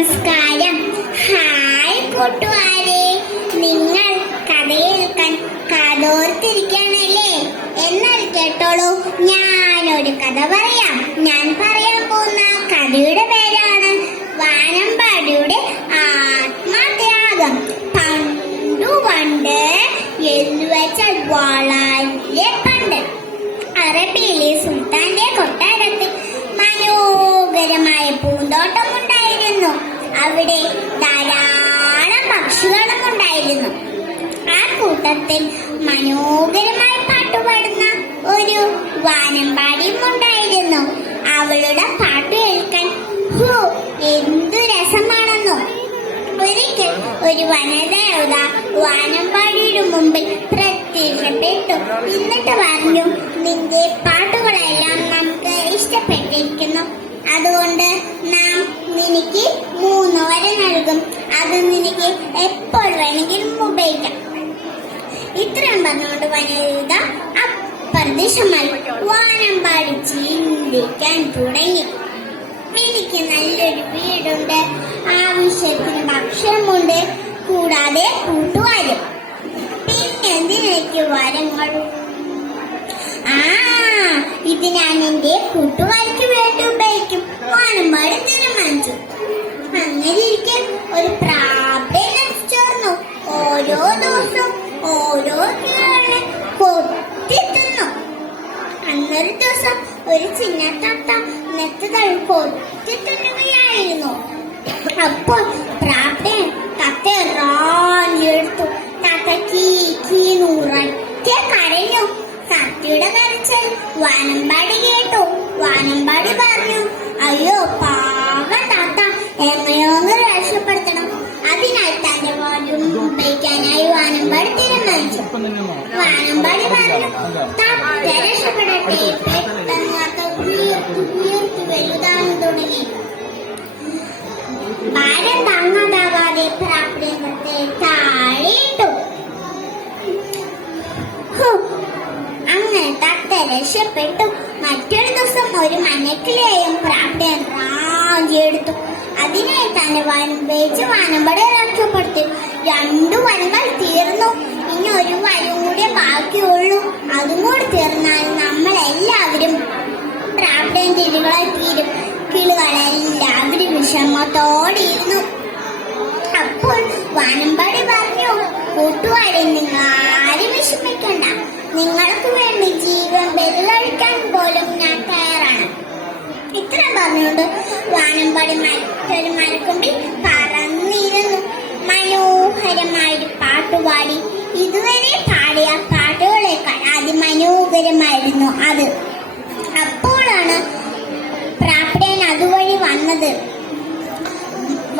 നമസ്കാരം. ഹായ് കൂട്ടുകാരെ, നിങ്ങൾ കഥ കേൾക്കാൻ കാതോർത്തിരിക്കുകയാണല്ലേ? എന്നാൽ കേട്ടോളൂ, ഞാനൊരു കഥ പറയാം. ഞാൻ പറയാൻ പോകുന്ന കഥയുടെ പേരാണ് വാനമ്പാടിയുടെ ആത്മത്യാഗം. പണ്ട് എന്നുവെച്ചാൽ വളരെ പണ്ട് അറബിയിലെ സുൽത്താന്റെ കൊട്ടാരത്തിൽ മനോഹരമായ പൂന്തോട്ടം ഉണ്ടായിരുന്നു. അവിടെ ധാരാളം പക്ഷികളും ഉണ്ടായിരുന്നു. ആ കൂട്ടത്തിൽ മനോഹരമായി പാട്ടുപാടുന്ന ഒരു വാനമ്പാടിയും ഉണ്ടായിരുന്നു. അവളുടെ പാട്ട് കേൾക്കാൻ എന്തു രസമാണെന്നോ. ഒരിക്കൽ ഒരു വനദേവത വാനമ്പാടിയുടെ മുമ്പിൽ പ്രത്യക്ഷപ്പെട്ടു. എന്നിട്ട് പറഞ്ഞു, നിന്റെ പാട്ടുകളെല്ലാം നമുക്ക് ഇഷ്ടപ്പെട്ടിരിക്കുന്നു. അതുകൊണ്ട് നാം നിനക്ക് 3 വരം നൽകും. അത് നിനക്ക് എപ്പോൾ വേണമെങ്കിലും ഉപയോഗിക്കാം. ഇത്രയും പറഞ്ഞുകൊണ്ട് വനദേവത അപ്രത്യക്ഷമായി. വാനമ്പാടി ചിന്തിക്കാൻ തുടങ്ങി. എനിക്ക് നല്ലൊരു വീടുണ്ട്, ആവശ്യത്തിന് ഭക്ഷണമുണ്ട്, കൂടാതെ കൂട്ടുകാരും. പിന്നെ എന്തിനേക്ക് വരങ്ങൾ? ഇത് ഞാൻ എന്റെ കൂട്ടുകാർക്ക് വേണ്ടി ഉപയോഗിക്കും. വാനമ്പാടി തീരുമാനിച്ചു. അങ്ങനെ ഇരിക്കാൻ ഒരു പ്രാർത്ഥന ചേർന്നു. ഓരോ ദിവസവും ഓരോ കിളകളെ കൊത്തിത്തുന്നു. അന്നൊരു ദിവസം ഒരു ചിന്ന തത്ത നെത്തുകൾ കൊത്തിത്തുന്നുകയായിരുന്നു. അപ്പോൾ പ്രാർത്ഥന തത്തയെ റാഞ്ചെടുത്തു. തത്ത കീന്നുറക്കെ കരഞ്ഞു. തത്തയുടെ കരച്ചിൽ വാനമ്പാടി കേട്ടു. വാനമ്പാടി പറഞ്ഞു, അയ്യോ പാവം തത്ത, എങ്ങനെയൊന്ന് രക്ഷപ്പെടുത്തണം. അതിനാൽ തന്റെ വാലും ഉപയോഗിക്കാനായി വാനമ്പാടി തീരുമാനിച്ചു. വാനമ്പാടി പറഞ്ഞു, തത്ത രക്ഷപ്പെടട്ടെ. പെട്ടെന്ന് തത്ത ഉയർത്തു വലുതാകാൻ തുടങ്ങി. ഭാരം താങ്ങാതാവാതെ പ്രാപ്തിയെ താഴെയിട്ടു. അങ്ങനെ തത്ത രക്ഷപ്പെട്ടു. മറ്റൊരു ദിവസം ഒരു മനക്കിളിയെയും പ്രാപ്തിയെ റാഞ്ചിയെടുത്തു. അതിനായി തന്നെ വനം ഉപയോഗിച്ച് വാനമ്പാടി രക്ഷപ്പെടുത്തി. 2 വരങ്ങൾ തീർന്നു. ഇനി ഒരു വരം കൂടെ ബാക്കിയുള്ളൂ. അതും കൂടി തീർന്നാൽ നമ്മൾ എല്ലാവരും പ്രാപ്തിയും കിളികളായി തീരും. കിളികളെല്ലാവരും വിഷമത്തോടെയിരുന്നു. അപ്പോൾ വാനമ്പാടി പറഞ്ഞു, കൂട്ടുകാരെ, നിങ്ങൾ ആരും വിഷമിക്കണ്ട. നിങ്ങൾക്ക് വേണ്ടി ജീവൻ ബലികഴിക്കാൻ പോലും ഞാൻ തയ്യാറാണ്. ഇത്ര പറഞ്ഞുകൊണ്ട് വാനമ്പാടി മറ്റൊരു മരക്കൊമ്പിൽ പറന്നിരുന്നു. മനോഹരമായൊരു പാട്ടുപാടി. ഇതുവരെ പാടിയ പാട്ടുകളേക്കാൾ അതിമനോഹരമായിരുന്നു അത്. അപ്പോഴാണ് പ്രാപ്തിയൻ അതുവഴി വന്നത്.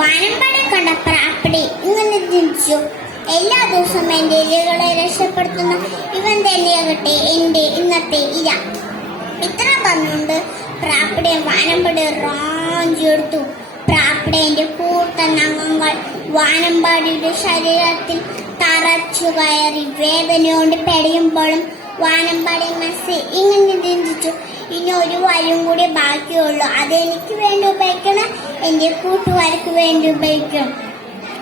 വാനമ്പാടി കണ്ട പ്രാപ്തി ഇങ്ങനെ ചിന്തിച്ചു, എല്ലാ ദിവസവും എന്റെ ഇലകളെ രക്ഷപ്പെടുത്തുന്ന ഇവൻ തന്നെയാകട്ടെ എന്റെ ഇന്നത്തെ ഇര. ഇത്ര പറഞ്ഞുകൊണ്ട് പ്രാപ്തിയെ വാനമ്പാടി റാഞ്ചിയെടുത്തു. പ്രാപ്തിയുടെ കൂർത്ത നഖങ്ങൾ വാനമ്പാടിയുടെ ശരീരത്തിൽ തറച്ചു കയറി. വേദനയോട് പെടയുമ്പോഴും വാനമ്പാടി മനസ്സിൽ ഇങ്ങനെ ചിന്തിച്ചു, ഇനി ഒരു വരം കൂടി ബാക്കിയുള്ളൂ. അതെനിക്ക് വേണ്ടി ഉപയോഗിക്കണം, എന്റെ കൂട്ടുകാർക്ക് വേണ്ടി ഉപയോഗിക്കണം.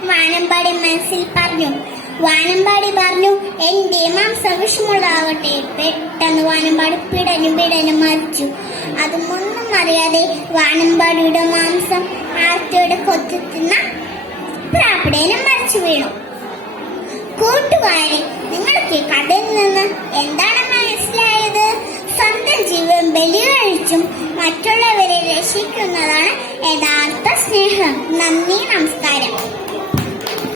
വാനമ്പാടി മനസ്സിൽ പറഞ്ഞു. വാനമ്പാടി പറഞ്ഞു, എന്റെ മാംസം വിഷമുള്ളതാകട്ടെ. പെട്ടെന്ന് വാനമ്പാടി പിടഞ്ഞു മരിച്ചു. അതുമൊന്നും അറിയാതെ വാനമ്പാടിയുടെ മാംസം ആർത്തിയോടെ കൊത്തിത്തുന്ന പ്രാപ്തിയെ മരിച്ചു വീണു. കൂട്ടുകാരെ, നിങ്ങൾക്ക് കഥയിൽ നിന്ന് എന്താണ് മനസ്സിലായത്? സ്വന്തം ജീവൻ ബലികഴിച്ചും മറ്റുള്ളവരെ രക്ഷിക്കുന്നതാണ് യഥാർത്ഥ സ്നേഹം. നന്ദി, നമസ്കാരം.